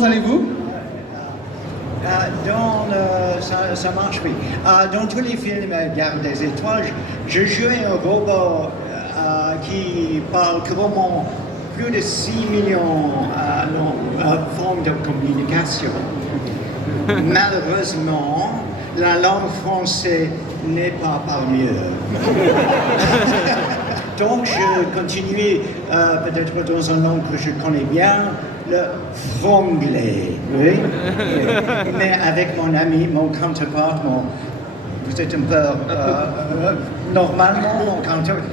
Comment allez-vous? Ça marche, oui. Dans tous les films Guerre des Étoiles, je jouais un robot qui parle couramment plus de 6 millions formes de communication. Malheureusement, la langue française n'est pas parmi eux. Donc, je continue peut-être dans une langue que je connais bien, le franglais, oui. Mais avec mon ami, mon counterpart, vous êtes un peu normalement mon counterpart.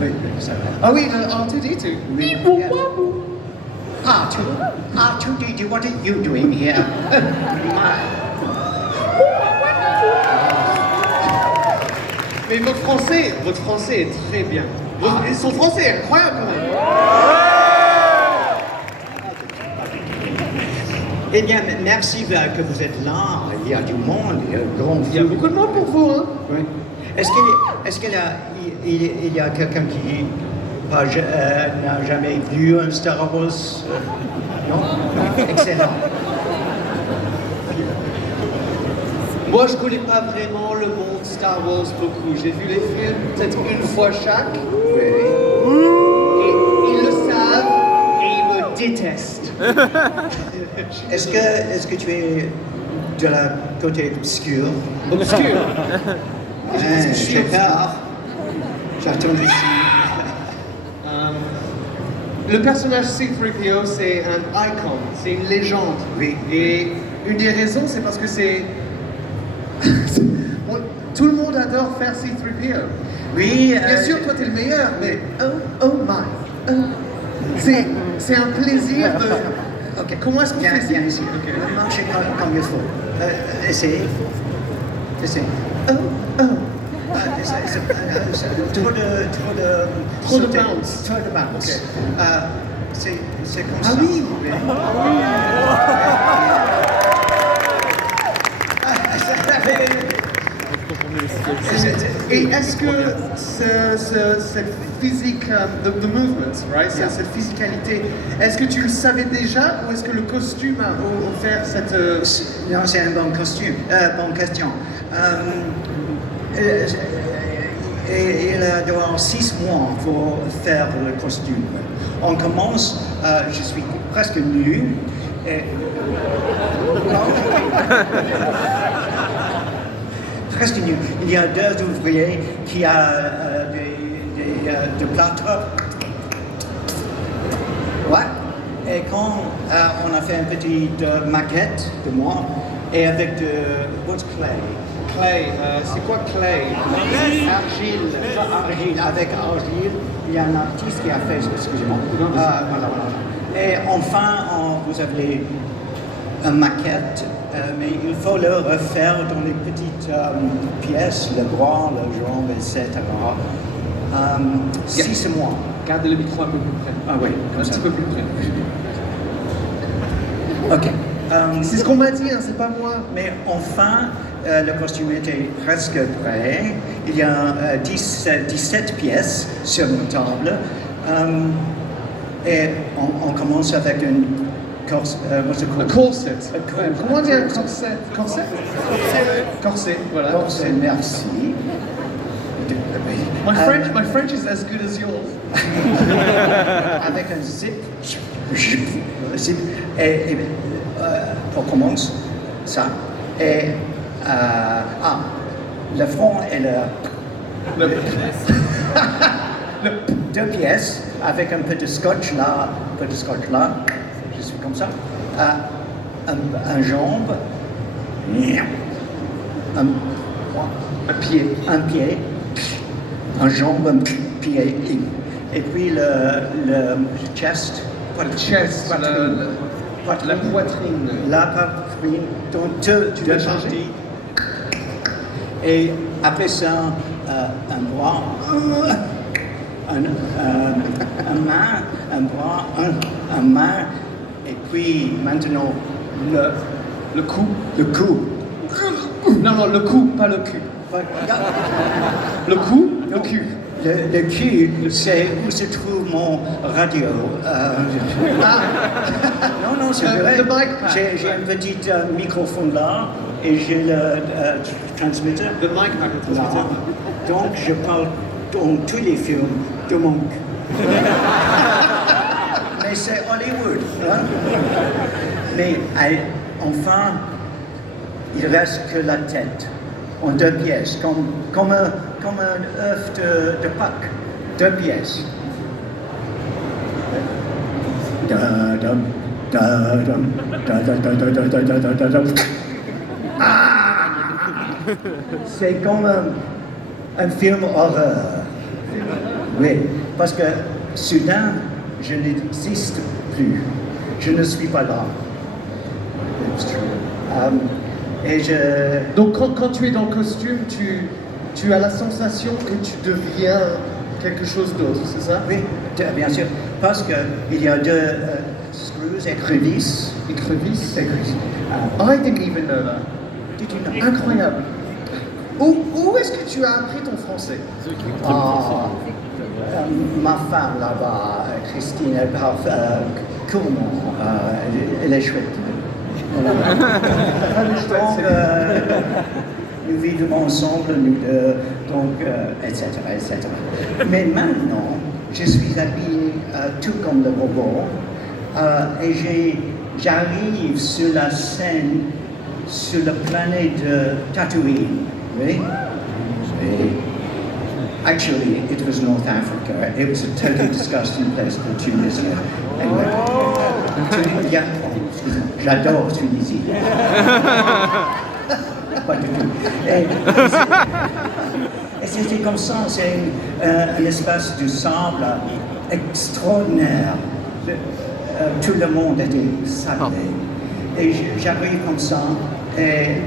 Oui, ça va. Ah oui, R2D2. Oui. R2D2, what are you doing here? Mais votre français est très bien. Son français est incroyable quand même. Eh bien, merci que vous êtes là. Il y a du monde, il y a un grand Il y a beaucoup de monde pour vous, hein? Oui. Est-ce qu'il y a quelqu'un qui n'a jamais vu un Star Wars? Non? Excellent. Moi, je connais pas vraiment le monde Star Wars beaucoup. J'ai vu les films peut-être une fois chaque. Oui. Et ils le savent et ils me détestent. Est-ce que tu es de la côté obscur? Obscur. J'ai peur. J'attends ici. Le personnage C-3PO, c'est un icon, c'est une légende. Oui. Et une des raisons, c'est parce que c'est... Tout le monde adore faire C-3PO. Oui. Bien sûr, toi, t'es le meilleur, mais oh my. C'est un plaisir de... Ok. Comment est-ce qu'on fait ça? Viens ici. Ok. Marchez comme il faut. Essayez. Trop de bounce. Trop de bounce. Ok. C'est comme Ah ça. oui. Et est-ce que cette physique, the movements, right, Yeah. cette physicalité, est-ce que tu le savais déjà ou est-ce que le costume a offert cette... Non, c'est une bonne question. Il doit avoir 6 mois pour faire le costume. On commence, je suis presque nu. Presque nu. Il y a 2 ouvriers qui ont des plâtres. Ouais. Et quand on a fait une petite maquette de moi, et avec de what's clay? Clay, c'est quoi clay? Argile. Avec argile, il y a un artiste qui a fait, excusez-moi. Voilà. Et enfin, vous avez une maquette, mais il faut le refaire dans les petites pièces, le bras, la jambe, etc. 6 mois. Garde le micro un peu plus près. Ah oui, Un petit peu plus près. Ok. C'est ce qu'on m'a dit, hein, c'est pas moi. Mais enfin, le costume était presque prêt. Il y a 17 pièces sur une table. Et on commence avec une corset. Corset. Comment on dit un corset? Corset? Corset, voilà. Corset, merci. My French is as good as yours. Avec un zip. Et on commence ça. Et le front et le 2 pièces avec un peu de scotch là, je suis comme ça. Un jambe, un pied, un jambe, un pied, et puis le chest, Chest, la poitrine. la poitrine, donc tu l'as changé? Et après ça, un bras, un main, un bras, un main, et puis maintenant Le cou. le cou. Non, le cou, pas le cul. Le cou, le cul. Le cul, c'est où se trouve mon radio. Non, c'est vrai. The mic pad. J'ai un petit microphone là et j'ai le transmetteur. The mic pad, le Là. transmetteur. Donc je parle dans tous les films de mon cul. Mais c'est Hollywood. Hein? Mais enfin, il reste que la tête en 2 pièces, comme un œuf de Pâques, 2 pièces. Da-dum, da-dum, da-da-da-da-da-da-da-da-dum. Ah! C'est comme un film horreur. Oui, parce que soudain, je n'existe plus. Je ne suis pas là. Et je... Donc quand tu es dans le costume, tu as la sensation que tu deviens quelque chose d'autre, c'est ça? Oui, bien sûr. Parce qu'il y a 2 screws, écrevisses. Écrevisse. Écrevisses. I didn't even know that. Did you know? Incroyable. Où est-ce que tu as appris ton français? Ma femme là-bas, Christine, elle parle comment elle est chouette. Donc, nous vivons ensemble, nous deux, donc, etc., etc. Mais maintenant, je suis habillé tout comme le robot et j'arrive sur la scène, sur la planète de Tatooine. Oui? Actually, it was North Africa. It was a totally disgusting place called Tunisia. Anyway, yeah, j'adore Tunisie. Pas du tout. Et c'était comme ça, c'est un espace de sable extraordinaire. Tout le monde était sablé. Et j'arrive comme ça, et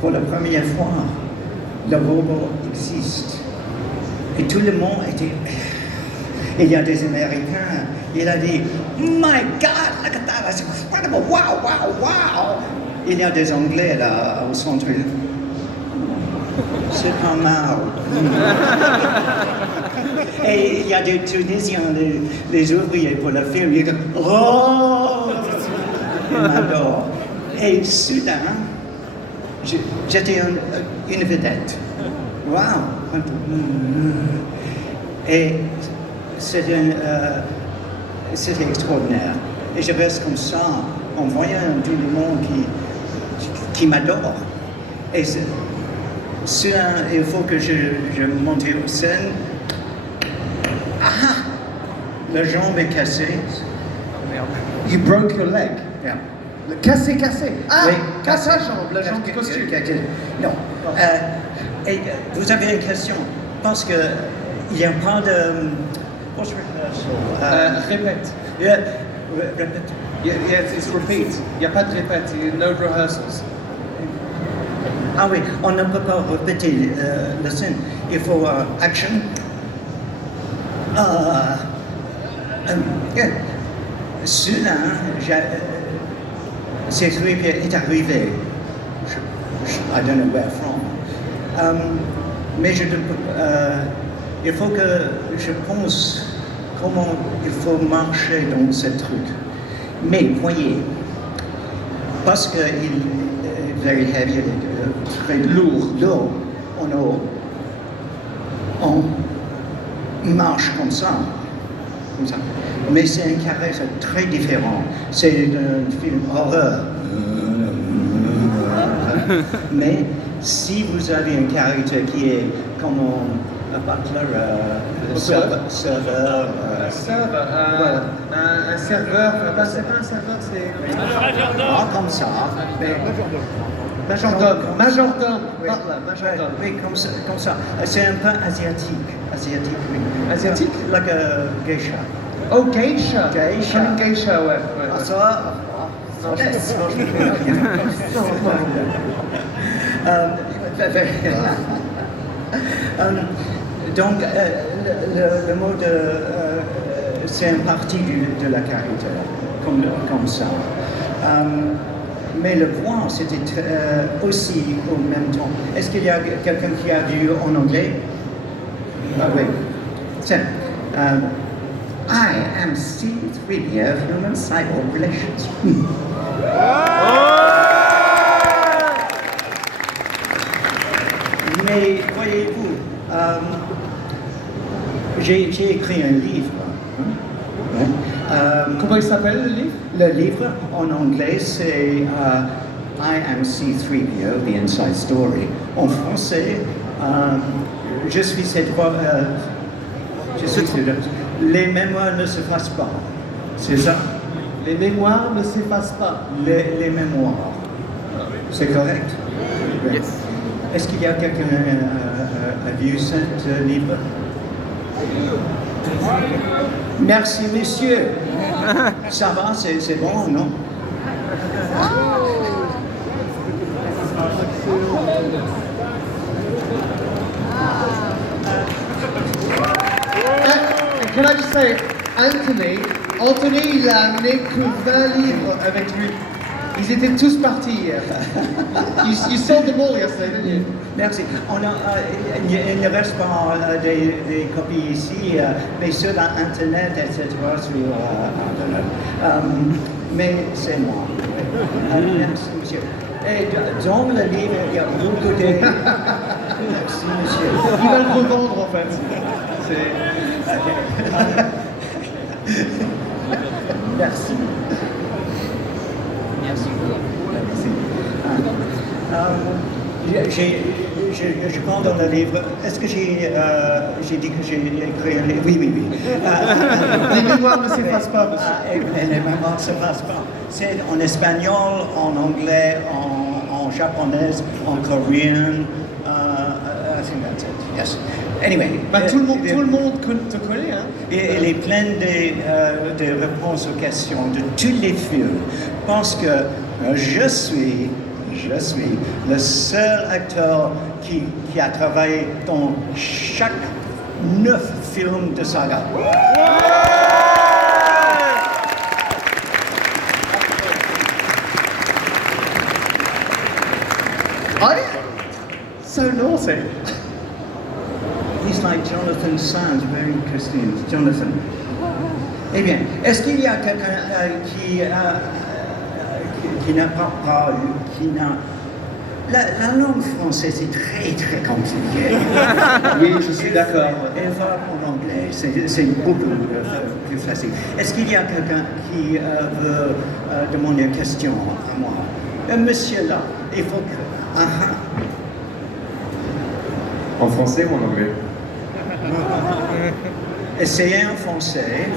pour la première fois, le robot existe. Et tout le monde était... Il y a des Américains, il a dit « My God, look at that, that's incredible, wow, wow, wow !» Il y a des Anglais là au centre. C'est pas mal. Et il y a des Tunisiens, les ouvriers pour le film, ils disent « Oh !» Ils m'adorent. Et soudain, j'étais une vedette. Wow! Et c'était extraordinaire. Et je reste comme ça, en voyant tout le monde qui m'adore. Et soudain, il faut que je monte en scène. Ah! La jambe est cassée. You broke your leg. Yeah. Cassé. Ah, Oui. casse la jambe, la jambe du costume. Non. Et vous avez une question, parce qu'il n'y a pas de... Répète. Répète. Yeah, it's repeat. Il n'y a pas de répète, no rehearsals. Ah oui, on ne peut pas répéter la scène. Il faut action. Soudain, c'est est arrivé. I don't know where from. Mais il faut que je pense comment il faut marcher dans ce truc. Mais voyez, parce qu'il est very heavy, très lourd en haut, on marche comme ça. Mais c'est un carré très différent. C'est un film horreur. Mais si vous avez un caractère qui est comme un butler, serveur, Un serveur, c'est pas un serveur, c'est... comme ça, mais Majordome. Oui. Majordome. Oui, comme ça. C'est un peu asiatique, oui. Asiatique? Like a geisha. Oh, geisha. Geisha. Comme une geisha, ouais. Ah, ça, Non, je yes. non, je Donc, le mot c'est une partie de la caractère, comme ça. Mais le voix, c'était aussi au même temps. Est-ce qu'il y a quelqu'un qui a vu en anglais? oui. Tiens, I am C3PO Human Cyborg Relations. Mais voyez-vous, j'ai écrit un livre. Comment il s'appelle le livre? Le livre en anglais c'est I am C3PO, The Inside Story. En français, je suis cette voix. Les mémoires ne s'effacent pas. C'est ça? Les mémoires ne s'effacent pas. Les mémoires. C'est correct? Yes. Est-ce qu'il y a quelqu'un qui a vu ce livre? Merci, monsieur. Ça va, c'est bon, non? Can I just say, Anthony, il a amené que 20 livres avec lui. Ils étaient tous partis hier. You sold them all yesterday, didn't you? Merci. Il ne reste pas des copies ici, mais sur Internet, etc. Sur Internet. Mais c'est moi. Merci, monsieur. Et dans le livre, il y a beaucoup de... Merci, monsieur. Il va le revendre en fait. Merci. Merci. Je prends dans le livre. Est-ce que j'ai dit que j'ai écrit un livre? Oui. Les mémoires ne s'effacent pas, monsieur. Et les mémoires ne s'effacent pas. C'est en espagnol, en anglais, en japonais, en coréen. I think that's it. Yes. Anyway. Tout le monde te connaît, hein? Et elle est pleine de réponses aux questions de tous les films. Parce que je suis le seul acteur qui a travaillé dans chaque 9 films de saga. So naughty. He's like Jonathan Sands, very interesting. Jonathan. Eh bien, est-ce qu'il y a quelqu'un qui n'a pas eu, la langue française est très très compliquée. Oui, je suis d'accord. Et va en anglais, c'est beaucoup plus facile. Est-ce qu'il y a quelqu'un qui veut demander une question à moi? Monsieur là, il faut que... En français ou en anglais? Essayez en français.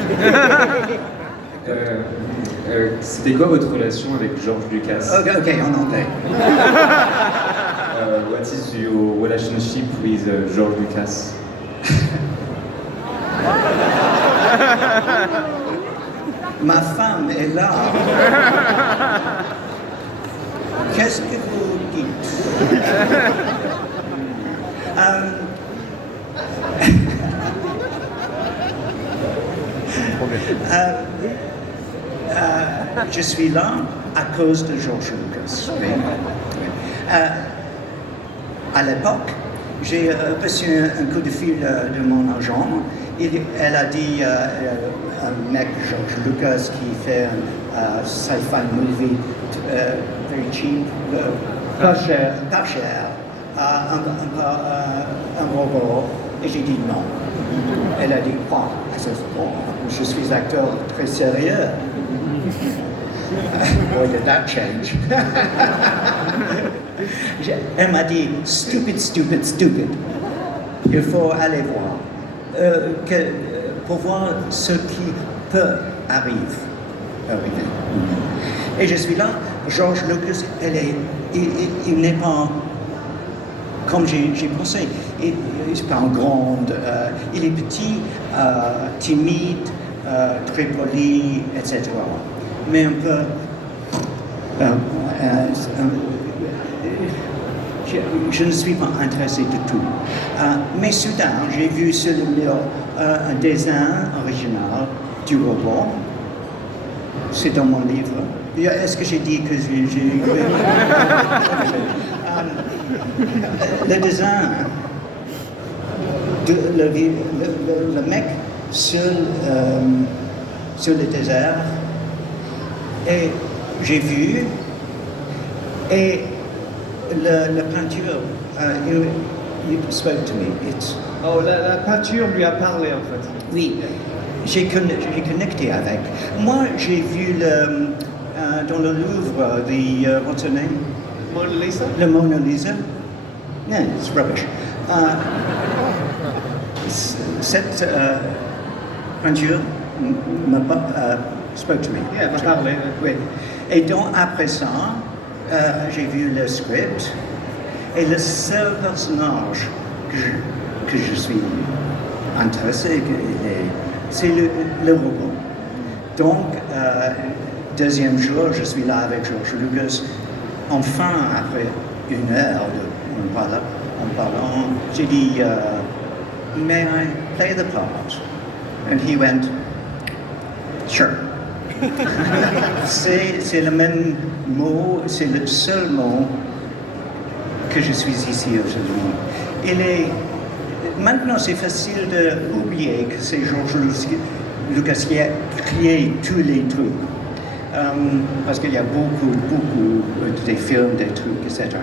C'était quoi votre relation avec George Lucas? Ok, en anglais. What is your relationship with George Lucas? Ma femme est là. Qu'est-ce que vous dites? Je suis là à cause de George Lucas. Oui. À l'époque, j'ai reçu un coup de fil de mon agent. Elle a dit un mec, George Lucas, qui fait un sci-fi movie very cheap, Pas cher. Un robot. Et j'ai dit non. Elle a dit quoi? Je suis acteur très sérieux. Boy, did that change. Elle m'a dit stupid. Il faut aller voir. Pour voir ce qui peut arriver. Et je suis là. George Lucas, il n'est pas comme j'ai pensé. Il n'est pas grand, il est petit, timide, très poli, etc. Mais un peu... je ne suis pas intéressé du tout. Mais soudain, j'ai vu sur le mur un dessin original du robot. C'est dans mon livre. Est-ce que j'ai dit que j'ai écrit? Le dessin le mec sur le désert, et j'ai vu, et la peinture, il spoke to me. Oh, la peinture lui a parlé en fait. Oui, j'ai connecté avec. Moi, j'ai vu dans le Louvre, what's her name? Mona Lisa? Le Mona Lisa. Yeah, it's rubbish. Cette peinture spoke to me. Yeah, elle m'a parlé. Oui. Et donc, après ça, j'ai vu le script, et le seul personnage que je suis intéressé, c'est le robot. Donc, deuxième jour, je suis là avec George Lucas. Enfin, après une heure en parlant, j'ai dit, may I play the part? And he went, sure. C'est le même mot, c'est le seul mot que je suis ici aujourd'hui. Maintenant, c'est facile d'oublier que c'est George Lucas qui a créé tous les trucs. Parce qu'il y a beaucoup des films, des trucs, etc.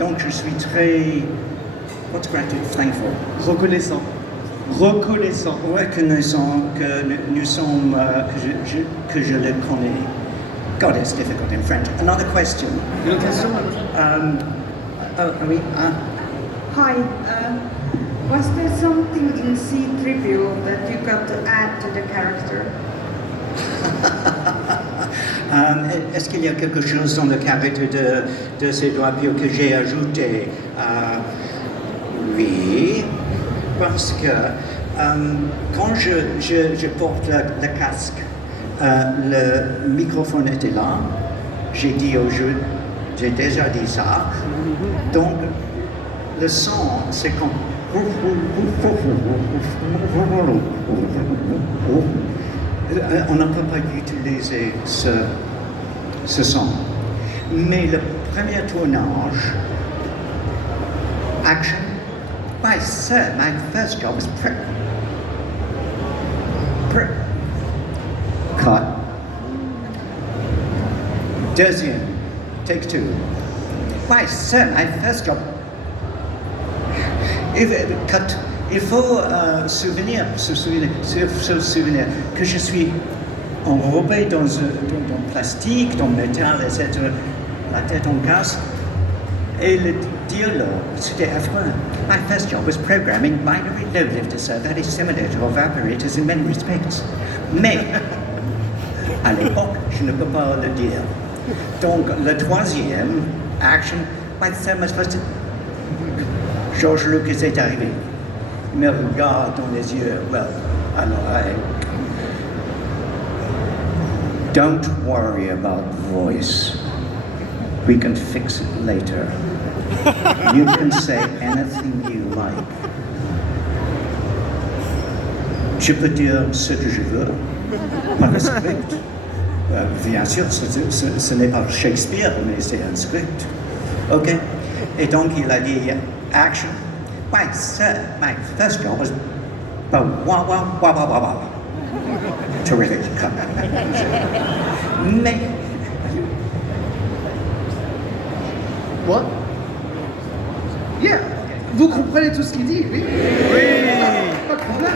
Donc, je suis très, thankful. Reconnaissant que nous sommes, que je le connais. God, it's difficult in French. Another question. Une autre question? Oui. Hi, was there something in C-3PO that you got to add to the character? Est-ce qu'il y a quelque chose dans le caractère de C-3PO que j'ai ajouté? Oui, parce que quand je porte le casque, le microphone était là, j'ai dit au jeu, j'ai déjà dit ça, donc le son c'est comme on ne peut pas utiliser ce son. Mais le premier tournage, action, my first job was prep. Cut. Deuxième, take two. My first job. Cut. Il faut se souvenir que je suis enrobé dans plastique, dans métal, etc. La tête en casque. Et le dialogue, c'était affreux. My first job was programming binary load lifters, so that is similar to evaporators in many respects. Mais, à l'époque, je ne peux pas le dire. Donc, le troisième, action, my first job, George Lucas est arrivé. Il me regarde dans les yeux. Well, alors, don't worry about voice. We can fix it later. You can say anything you like. Je peux dire ce que je veux, par le script. Bien sûr, ce n'est pas Shakespeare, mais c'est un script. OK? Et donc, il a dit, action. My first job was terrific. Mais Moi? Yeah. Vous comprenez tout ce qu'il dit, oui? Oui. Pas de problème.